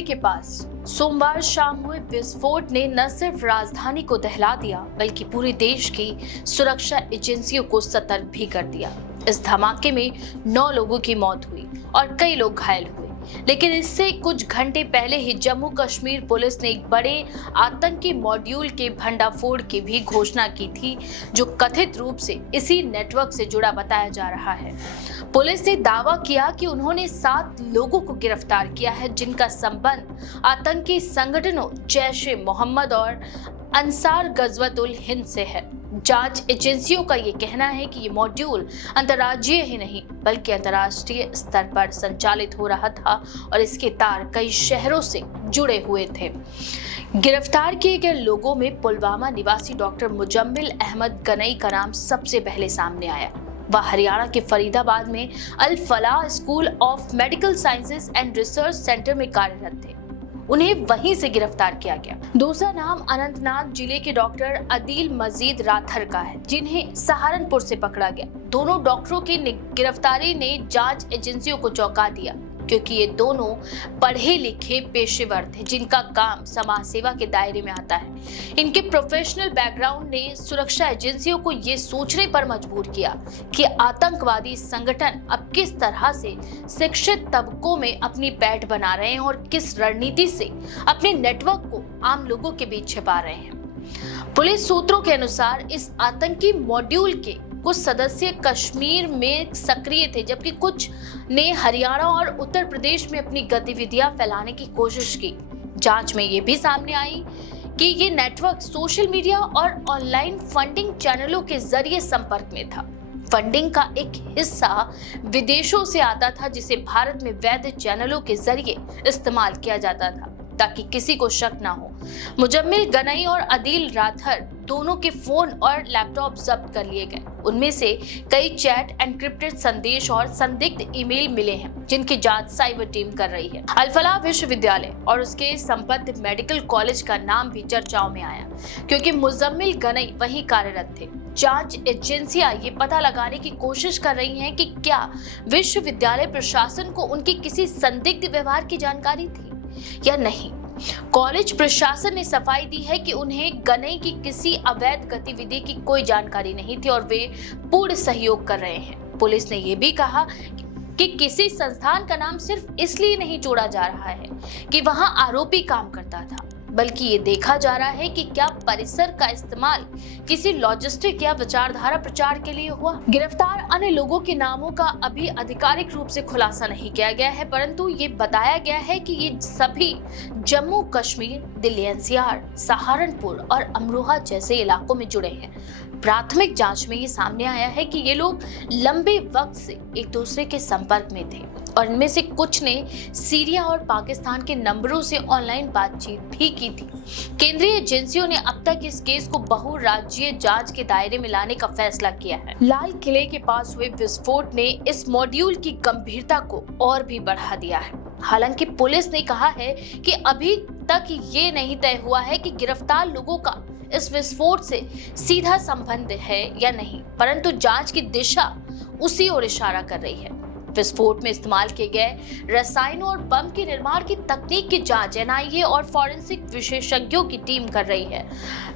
किले के पास सोमवार शाम हुए विस्फोट ने न सिर्फ राजधानी को दहला दिया बल्कि पूरे देश की सुरक्षा एजेंसियों को सतर्क भी कर दिया। इस धमाके में 9 लोगों की मौत हुई और कई लोग घायल हुए। लेकिन इससे कुछ घंटे पहले ही जम्मू कश्मीर पुलिस ने एक बड़े आतंकी मॉड्यूल के भंडाफोड़ की भी घोषणा की थी, जो कथित रूप से इसी नेटवर्क से जुड़ा बताया जा रहा है। पुलिस ने दावा किया कि उन्होंने 7 लोगों को गिरफ्तार किया है, जिनका संबंध आतंकी संगठनों जैश-ए मोहम्मद और अंसार गजवतुल हिंद से है। जांच एजेंसियों का ये कहना है कि ये मॉड्यूल अंतर्राज्यीय ही नहीं बल्कि अंतर्राष्ट्रीय स्तर पर संचालित हो रहा था और इसके तार कई शहरों से जुड़े हुए थे। गिरफ्तार किए गए लोगों में पुलवामा निवासी डॉक्टर मुजम्मिल अहमद गनई का नाम सबसे पहले सामने आया। वह हरियाणा के फरीदाबाद में Al Falah school of medical sciences and research centre में कार्यरत थे। उन्हें वहीं से गिरफ्तार किया गया। दूसरा नाम अनंतनाग जिले के डॉक्टर अदील मजीद राथर का है, जिन्हें सहारनपुर से पकड़ा गया। दोनों डॉक्टरों की गिरफ्तारी ने जांच एजेंसियों को चौंका दिया, क्योंकि ये दोनों पढ़े लिखे पेशेवर थे जिनका काम समाज सेवा के दायरे में आता है। इनके प्रोफेशनल बैकग्राउंड ने सुरक्षा एजेंसियों को ये सोचने पर मजबूर किया कि आतंकवादी संगठन अब किस तरह से शिक्षित तबकों में अपनी पैठ बना रहे हैं और किस रणनीति से अपने नेटवर्क को आम लोगों के बीच छिपा रहे हैं। पुलिस सूत्रों के अनुसार इस आतंकी मॉड्यूल के कुछ सदस्य कश्मीर में सक्रिय थे, जबकि कुछ ने हरियाणा और उत्तर प्रदेश में अपनी गतिविधियां फैलाने की कोशिश की। जांच में ये भी सामने आई कि ये नेटवर्क सोशल मीडिया और ऑनलाइन फंडिंग चैनलों के जरिए संपर्क में था। फंडिंग का एक हिस्सा विदेशों से आता था, जिसे भारत में वैध चैनलों के जरिए इस्तेमाल किया जाता था ताकि किसी को शक ना हो। मुजम्मिल गनई और अदील राथर दोनों के फोन और लैपटॉप जब्त कर लिए गए। उनमें से कई चैट, एनक्रिप्टेड संदेश और संदिग्ध ईमेल मिले हैं, जिनकी जांच साइबर टीम कर रही है। अल फलाह विश्वविद्यालय और उसके संबद्ध मेडिकल कॉलेज का नाम भी चर्चाओं में आया, क्योंकि मुजम्मिल गनई वहीं कार्यरत थे। जांच एजेंसियां ये पता लगाने की कोशिश कर रही हैं कि क्या विश्वविद्यालय प्रशासन को उनकी किसी संदिग्ध व्यवहार की जानकारी थी या नहीं। कॉलेज प्रशासन ने सफाई दी है कि उन्हें गनई की किसी अवैध गतिविधि की कोई जानकारी नहीं थी और वे पूर्ण सहयोग कर रहे हैं। पुलिस ने यह भी कहा कि किसी संस्थान का नाम सिर्फ इसलिए नहीं जोड़ा जा रहा है कि वहां आरोपी काम करता था, बल्कि ये देखा जा रहा है कि क्या परिसर का इस्तेमाल किसी लॉजिस्टिक या विचारधारा प्रचार के लिए हुआ। गिरफ्तार अन्य लोगों के नामों का अभी आधिकारिक रूप से खुलासा नहीं किया गया है, परंतु ये बताया गया है कि ये सभी जम्मू कश्मीर, दिल्ली एनसीआर, सहारनपुर और अमरोहा जैसे इलाकों में जुड़े हैं। प्राथमिक जांच में ये सामने आया है कि ये लोग लंबे वक्त से एक दूसरे के संपर्क में थे और इनमें से कुछ ने सीरिया और पाकिस्तान के नंबरों से ऑनलाइन बातचीत भी की थी। केंद्रीय एजेंसियों ने अब तक इस केस को बहुराज्यीय जांच के दायरे में लाने का फैसला किया है। लाल किले के पास हुए विस्फोट ने इस मॉड्यूल की गंभीरता को और भी बढ़ा दिया है। हालांकि पुलिस ने कहा है कि अभी तक ये नहीं तय हुआ है कि गिरफ्तार लोगों का इस विस्फोट से सीधा संबंध है या नहीं, परंतु जांच की दिशा उसी ओर इशारा कर रही है। विस्फोट में इस्तेमाल किए गए रसायनों और बम के निर्माण की तकनीक की जांच एनआईए और फॉरेंसिक विशेषज्ञों की टीम कर रही है।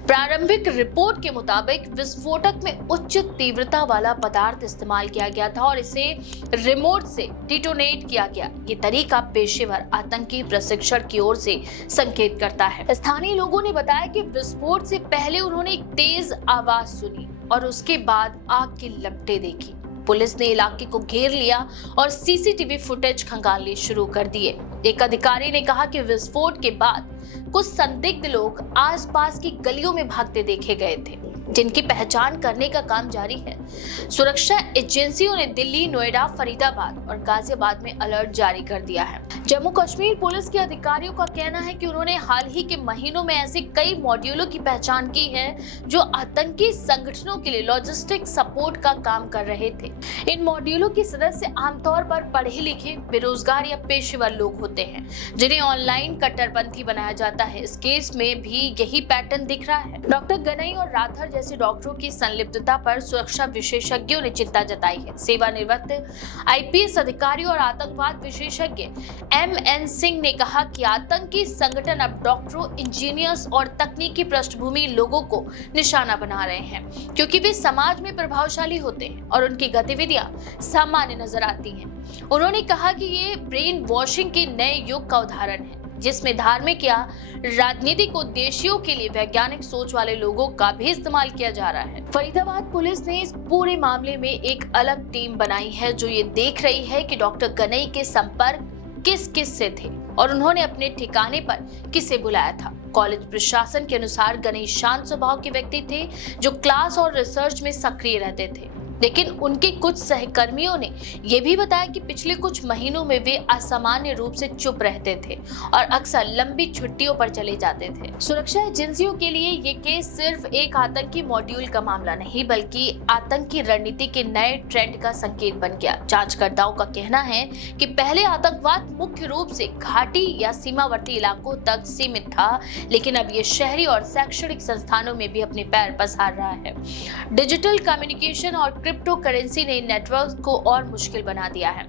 प्रारंभिक रिपोर्ट के मुताबिक विस्फोटक में उच्च तीव्रता वाला पदार्थ इस्तेमाल किया गया था और इसे रिमोट से डिटोनेट किया गया। ये तरीका पेशेवर आतंकी प्रशिक्षण की ओर से संकेत करता है। स्थानीय लोगों ने बताया कि विस्फोट से पहले उन्होंने एक तेज आवाज सुनी और उसके बाद आग की लपटें देखी। पुलिस ने इलाके को घेर लिया और सीसीटीवी फुटेज खंगालने शुरू कर दिए। एक अधिकारी ने कहा कि विस्फोट के बाद कुछ संदिग्ध लोग आसपास की गलियों में भागते देखे गए थे, जिनकी पहचान करने का काम जारी है। सुरक्षा एजेंसियों ने दिल्ली, नोएडा, फरीदाबाद और गाजियाबाद में अलर्ट जारी कर दिया है। जम्मू कश्मीर पुलिस के अधिकारियों का कहना है कि उन्होंने हाल ही के महीनों में ऐसे कई मॉड्यूलों की पहचान की है जो आतंकी संगठनों के लिए लॉजिस्टिक सपोर्ट का काम कर रहे थे। इन मॉड्यूलों के सदस्य आमतौर पर पढ़े लिखे, बेरोजगार या पेशेवर लोग होते हैं, जिन्हें ऑनलाइन कट्टरपंथी बनाया जाता है। इस केस में भी यही पैटर्न दिख रहा है। डॉक्टर गनई और राथर जैसे डॉक्टरों की संलिप्तता पर सुरक्षा विशेषज्ञों ने चिंता जताई है। सेवानिवृत्त आईपीएस अधिकारी और आतंकवाद विशेषज्ञ MN सिंह ने कहा कि आतंकी संगठन अब डॉक्टरों, इंजीनियर्स और तकनीकी पृष्ठभूमि लोगों को निशाना बना रहे हैं, क्योंकि वे समाज में प्रभावशाली होते हैं और उनकी गतिविधियां सामान्य नजर आती हैं। उन्होंने कहा कि ये ब्रेन वॉशिंग के नए युग का उदाहरण है, जिसमें धार्मिक या राजनीतिक उद्देश्यों के लिए वैज्ञानिक सोच वाले लोगों का भी इस्तेमाल किया जा रहा है। फरीदाबाद पुलिस ने इस पूरे मामले में एक अलग टीम बनाई है, जो ये देख रही है कि डॉक्टर गनई के संपर्क किस किस से थे और उन्होंने अपने ठिकाने पर किसे बुलाया था। कॉलेज प्रशासन के अनुसार गनई शांत स्वभाव के व्यक्ति थे, जो क्लास और रिसर्च में सक्रिय रहते थे, लेकिन उनके कुछ सहकर्मियों ने यह भी बताया कि पिछले कुछ महीनों में वे असामान्य रूप से चुप रहते थे और अक्सर लंबी छुट्टियों पर चले जाते थे। सुरक्षा एजेंसियों के लिए ये केस सिर्फ एक आतंकी मॉड्यूल का मामला नहीं, बल्कि आतंकी रणनीति के नए ट्रेंड का संकेत बन गया। जांचकर्ताओं का कहना है कि पहले आतंकवाद मुख्य रूप से घाटी या सीमावर्ती इलाकों तक सीमित था, लेकिन अब ये शहरी और शैक्षणिक संस्थानों में भी अपने पैर पसार रहा है। डिजिटल कम्युनिकेशन और क्रिप्टो करेंसी ने नेटवर्क को और मुश्किल बना दिया है।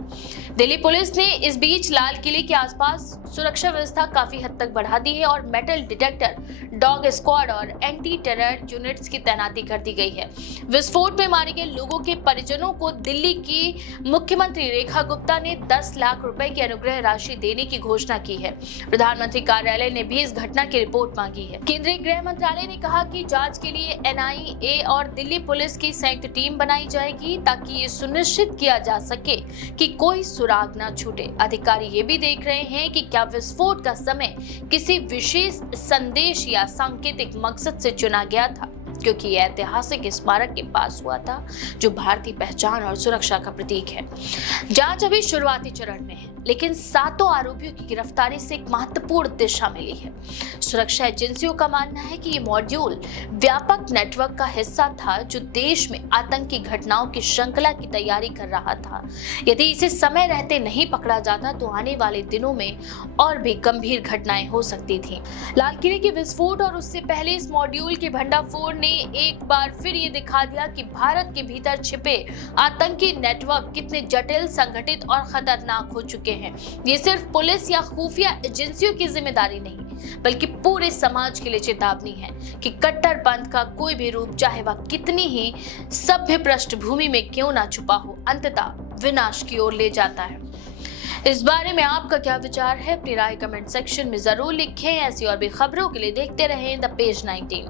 दिल्ली पुलिस ने इस बीच लाल किले के आसपास सुरक्षा व्यवस्था काफी हद तक बढ़ा दी है और मेटल डिटेक्टर, डॉग स्क्वाड और एंटी टेरर यूनिट्स की तैनाती कर दी गई है। विस्फोट में मारे गए लोगों के परिजनों को दिल्ली की मुख्यमंत्री रेखा गुप्ता ने 10 लाख रुपए की अनुग्रह राशि देने की घोषणा की है। प्रधानमंत्री कार्यालय ने भी इस घटना की रिपोर्ट मांगी है। केंद्रीय गृह मंत्रालय ने कहा कि जांच के लिए NIA और दिल्ली पुलिस की संयुक्त टीम बनाई जाएगी, ताकि ये सुनिश्चित किया जा सके कि कोई सुराग न छूटे। अधिकारी ये भी देख रहे हैं कि क्या विस्फोट का समय किसी विशेष संदेश या सांकेतिक मकसद से चुना गया था, क्योंकि यह ऐतिहासिक स्मारक के पास हुआ था, जो भारतीय पहचान और सुरक्षा का प्रतीक है। जांच अभी शुरुआती चरण में है, लेकिन 7 आरोपियों की गिरफ्तारी से एक महत्वपूर्ण दिशा मिली है। सुरक्षा एजेंसियों का मानना है कि ये मॉड्यूल व्यापक नेटवर्क का हिस्सा था, जो देश में आतंकी घटनाओं की श्रृंखला की तैयारी कर रहा था। यदि इसे समय रहते नहीं पकड़ा जाता तो आने वाले दिनों में और भी गंभीर घटनाएं हो सकती थीं। लाल किले के विस्फोट और उससे पहले इस मॉड्यूल के भंडाफोड़ ने एक बार फिर ये दिखा दिया कि भारत के भीतर छिपे आतंकी नेटवर्क कितने जटिल, संगठित और खतरनाक हो चुके हैं। ये सिर्फ पुलिस या खुफिया एजेंसियों की जिम्मेदारी नहीं, बल्कि पूरे समाज के लिए चेतावनी है कि कट्टरपंथ का कोई भी रूप, चाहे वह कितनी ही सभ्य पृष्ठभूमि में क्यों ना छुपा हो, अंततः विनाश की ओर ले जाता है। इस बारे में आपका क्या विचार है? अपनी राय कमेंट सेक्शन में जरूर लिखें। ऐसी और भी खबरों के लिए देखते रहें द पेज 19।